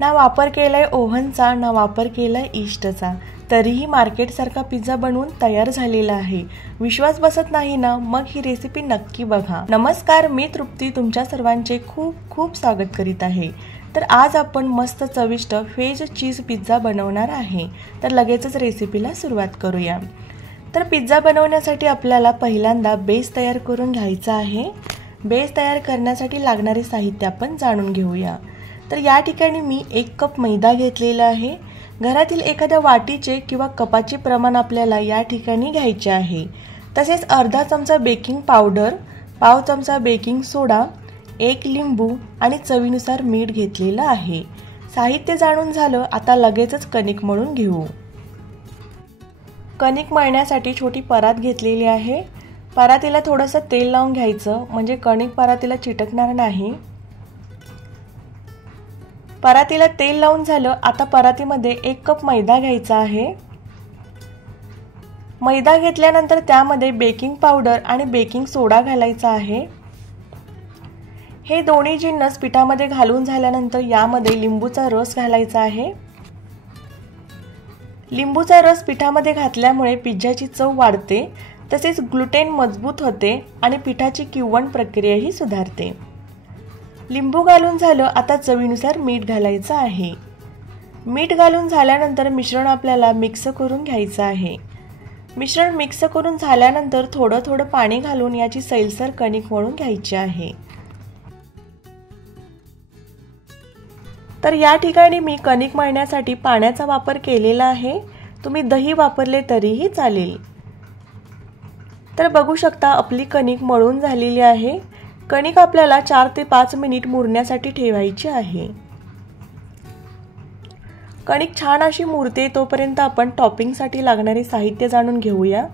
ना वापर केलाय ओव्हनचा ना वापर केलाय इस्टचा, तरीही मार्केटसारखा पिझ्झा बनवून तयार झालेला आहे। विश्वास बसत नाही ना? मग ही रेसिपी नक्की बघा। नमस्कार, मी तृप्ती तुमच्या सर्वांचे खूप खूप स्वागत करीत आहे। तर आज आपण मस्त चविष्ट व्हेज चीज पिझ्झा बनवणार आहे। तर लगेचच रेसिपीला सुरुवात करूया। तर पिझ्झा बनवण्यासाठी आपल्याला पहिल्यांदा बेस तयार करून घ्यायचा आहे। बेस तयार करण्यासाठी लागणारे साहित्य आपण जाणून घेऊया। तर या ठिकाणी मी 1 कप मैदा घेतलेला आहे। घरातील एखाद्या वाटीचे किंवा कपाचे प्रमाण आपल्याला या ठिकाणी घ्यायचे आहे। तसेच अर्धा चमचा बेकिंग पावडर, पाव चमचा बेकिंग सोडा, 1 लिंबू आणि चवीनुसार मीठ घेतलेलं आहे। साहित्य जाणून झालं, आता लगेचच कणिक मळून घेऊ। कणिक मळण्यासाठी छोटी परात घेतलेली आहे। परातीला थोडंसं तेल लावून घ्यायचं, म्हणजे कणिक परातीला चिटकणार नाही। परातीला तेल लावून झालं, आता परातीमध्ये 1 कप मैदा घ्यायचा आहे। मैदा घेतल्यानंतर त्यामध्ये बेकिंग पावडर आणि बेकिंग सोडा घालायचा आहे। हे दोन्ही जिन्नस पिठामध्ये घालून झाल्यानंतर यामध्ये लिंबूचा रस घालायचा आहे। लिंबूचा रस पिठामध्ये घातल्यामुळे पिझ्झाची चव वाढते, तसेच ग्लुटेन मजबूत होते आणि पिठाची किवण प्रक्रियाही सुधारते। लिंबू घालून झालं, आता चवीनुसार मीठ घालायचं आहे। मीठ घालून झाल्यानंतर मिश्रण आपल्याला मिक्स करून घ्यायचं आहे। मिश्रण मिक्स करून झाल्यानंतर थोडं थोडं पाणी घालून याची सैलसर कणिक मळून घ्यायची आहे। तर या ठिकाणी मी कणिक मळण्यासाठी पाण्याचा वापर केलेला आहे। तुम्ही दही वापरले तरीही चालेल। तर बघू शकता आपली कणिक मळून झालेली आहे। कणिक आपल्याला 4 ते 5 मिनिट मुरण्यासाठी ठेवायची आहे। कणिक छान अशी मुरते तोपर्यंत आपण टॉपिंगसाठी लागणारे साहित्य जाणून घेऊया।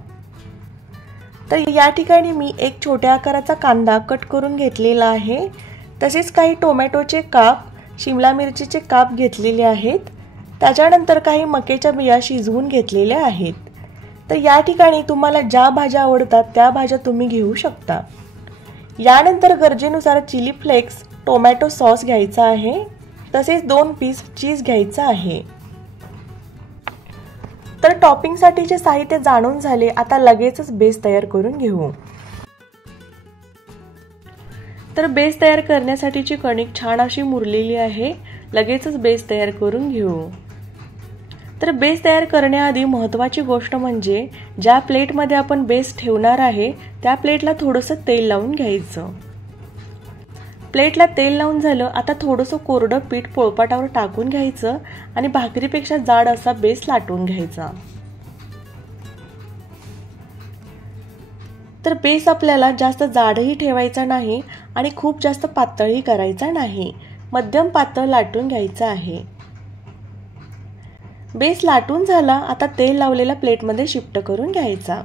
तर या ठिकाणी मी 1 छोट्या आकाराचा कांदा कट करून घेतलेला आहे। तसेच काही टोमॅटोचे काप, शिमला मिरचीचे काप घेतलेले आहेत। त्याच्यानंतर काही मक्याच्या बिया शिजवून घेतलेल्या आहेत। तर या ठिकाणी तुम्हाला ज्या भाज्या आवडतात त्या भाज्या तुम्ही घेऊ शकता। यानंतर गरजेनुसार चिली फ्लेक्स, टोमॅटो सॉस घ्यायचा आहे। तसेच 2 पीस चीज घ्यायचा आहे। तर टॉपिंगसाठीचे साहित्य जाणून झाले, आता लगेचच बेस तयार करून घेऊ। तर बेस तयार करण्यासाठीची कणिक छान अशी मुरलेली आहे। लगेचच बेस तयार करून घेऊ। तर बेस तयार करण्याआधी महत्त्वाची गोष्ट म्हणजे ज्या प्लेटमध्ये आपण बेस ठेवणार आहे त्या प्लेटला थोडंसं तेल लावून घ्यायचं। प्लेटला तेल लावून झालं, आता थोडंसं कोरडं पीठ पोळपाटावर टाकून घ्यायचं आणि भाकरीपेक्षा जाड असा बेस लाटून घ्यायचा। तर बेस आपल्याला जास्त जाडही ठेवायचा नाही आणि खूप जास्त पातळही करायचा नाही, मध्यम पातळ लाटून घ्यायचा आहे। बेस लाटून झाला, आता तेल लावलेल्या प्लेटमध्ये शिफ्ट करून घ्यायचा।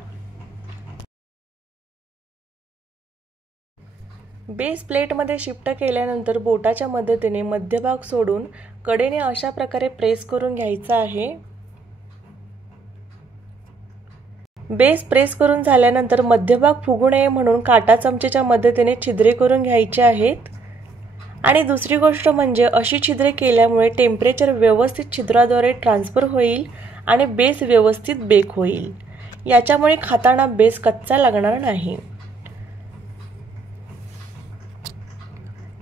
बेस प्लेटमध्ये शिफ्ट केल्यानंतर बोटाच्या मदतीने मध्यभाग सोडून कडेने अशा प्रकारे प्रेस करून घ्यायचा आहे। बेस प्रेस करून झाल्यानंतर मध्यभाग फुगू नये म्हणून काटा चमचेच्या मदतीने छिद्रे करून घ्यायचे आहेत। आणि दुसरी गोष्ट म्हणजे अशी छिद्रे केल्यामुळे टेम्परेचर व्यवस्थित छिद्राद्वारे ट्रान्सफर होईल आणि बेस व्यवस्थित बेक होईल। याच्यामुळे खाताना बेस कच्चा लागणार नाही।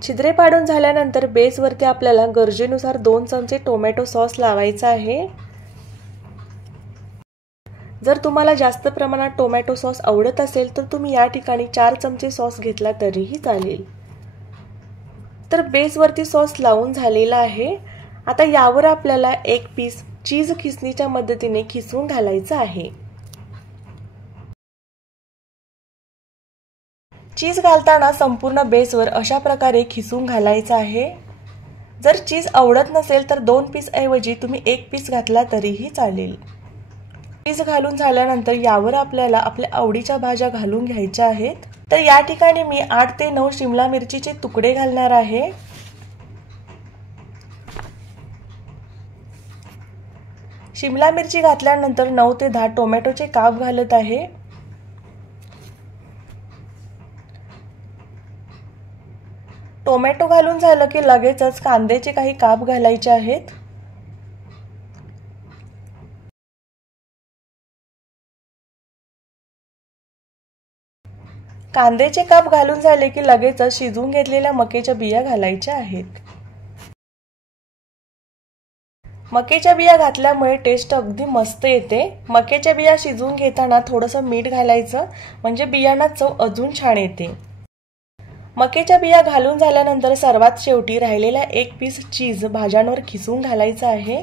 छिद्रे पाडून झाल्यानंतर बेसवरती आपल्याला गरजेनुसार 2 चमचे टोमॅटो सॉस लावायचा आहे। जर तुम्हाला जास्त प्रमाणात टोमॅटो सॉस आवडत असेल तर तुम्ही या ठिकाणी 4 चमचे सॉस घेतला तरीही चालेल। तर बेसवरती सॉस लावून झालेला आहे। आता यावर आपल्याला 1 पीस चीज खिसणीच्या मदतीने खिसवून घालायचं आहे। चीज घालताना संपूर्ण बेसवर अशा प्रकारे खिसून घालायचं आहे। जर चीज आवडत नसेल तर 2 पीस ऐवजी तुम्ही 1 पीस घातला तरीही चालेल। चीज घालून झाल्यानंतर यावर आपल्याला आपल्या आवडीच्या भाज्या घालून घ्यायच्या आहेत। तर या ठिकाणी मी 8 ते 9 शिमला मिरचीचे तुकडे घालणार आहे। शिमला मिरची घातल्यानंतर 9 ते 10 टोमॅटोचे काप घालत आहे। टोमॅटो घालून झालं की लगेचच कांद्याचे काही काप घालायचे आहेत। कांद्याचे काप घालून झाले की लगेचच शिजवून घेतलेल्या मक्याच्या बिया घालायच्या आहेत। मक्याच्या बिया घातल्यामुळे टेस्ट अगदी मस्त येते। मक्याच्या बिया शिजवून घेताना थोडंसं मीठ घालायचं, म्हणजे बियांना चव अजून छान येते। मक्याच्या बिया घालून झाल्यानंतर सर्वात शेवटी राहिलेला एक पीस चीज भाज्यांवर खिसून घालायचा आहे।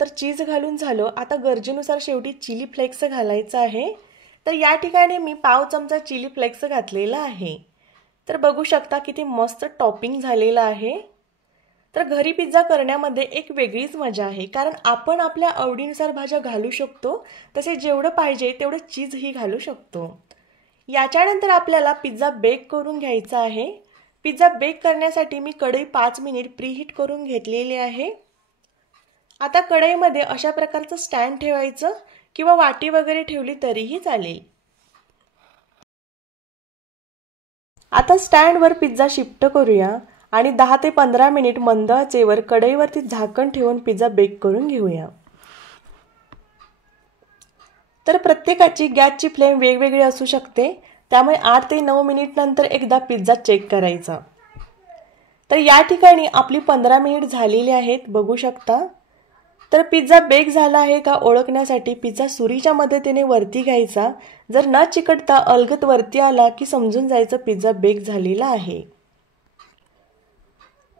तर चीज घालून झालं, आता गरजेनुसार शेवटी चिली फ्लेक्स घालायचं आहे। तर या ठिकाणी मी पाव चमचा चिली फ्लेक्स घातलेला आहे। तर बघू शकता किती मस्त टॉपिंग झालेलं आहे। तर घरी पिझ्झा करण्यामध्ये एक वेगळीच मजा आहे, कारण आपण आपल्या आवडीनुसार भाज्या घालू शकतो, तसे जेवढं पाहिजे तेवढं चीज ही घालू शकतो। याच्यानंतर आपल्याला पिझ्झा बेक करून घ्यायचा आहे। पिझ्झा बेक करण्यासाठी मी कढई 5 मिनिट प्रीहीट करून घेतलेली आहे। आता कढईमध्ये अशा प्रकारचं स्टँड ठेवायचं, किंवा वाटी वगैरे ठेवली तरीही चालेल। आता स्टँडवर पिझ्झा शिफ्ट करूया आणि 10 ते 15 मिनिट मंद आचेवर कढईवरती झाकण ठेवून पिझ्झा बेक करून घेऊया। तर प्रत्येकाची गॅसची फ्लेम वेगवेगळी असू शकते, त्यामुळे 8 ते 9 मिनिट नंतर एकदा पिझ्झा चेक करायचा। तर या ठिकाणी आपली 15 मिनिट झालेली आहेत, बघू शकता। तर पिझ्झा बेक झाला आहे का ओळखण्यासाठी पिझ्झा सुरीच्या मदतीने वरती घ्यायचा। जर न चिकटता अलगद वरती आला की समजून जायचं पिझ्झा बेक झालेला आहे।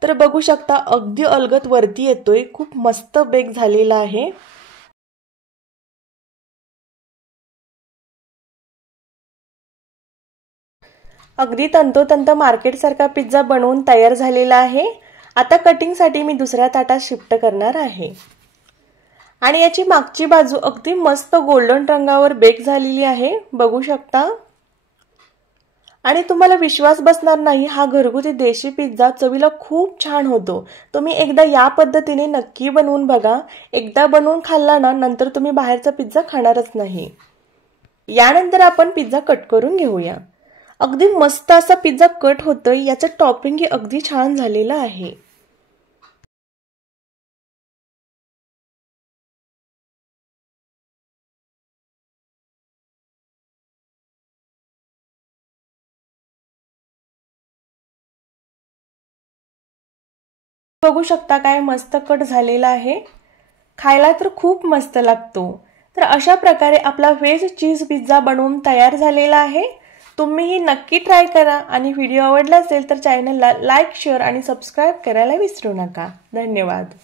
तर बघू शकता अगदी अलगद वरती येतोय, खूप मस्त बेक झालेला आहे। अगदी तंतोतंत मार्केटसारखा पिझ्झा बनवून तयार झालेला आहे। आता कटिंगसाठी मी दुसऱ्या ताटात शिफ्ट करणार आहे। आणि याची मागची बाजू अगदी मस्त गोल्डन रंगावर बेक झालेली आहे, बघू शकता। आणि तुम्हाला विश्वास बसणार नाही, हा घरगुती देशी पिझ्झा चवीला खूप छान होतो। तुम्ही एकदा या पद्धतीने नक्की बनवून बघा। एकदा बनवून खाल्ला ना, नंतर तुम्ही बाहेरचा पिझ्झा खाणारच नाही। यानंतर आपण पिझ्झा कट करून घेऊया। अगदी मस्त असा पिझ्झा कट होतोय, याचं टॉपिंग अगदी छान झालेलं आहे। बघू शकता काय मस्त कट झालेला आहे, खायला तर खूप मस्त लागतो। तर अशा प्रकारे आपला व्हेज चीज पिझ्झा बनवून तयार झालेला आहे। तुम्हीही नक्की ट्राय करा आणि व्हिडिओ आवडला असेल तर चॅनलला लाईक, शेअर आणि सबस्क्राइब करायला विसरू नका। धन्यवाद।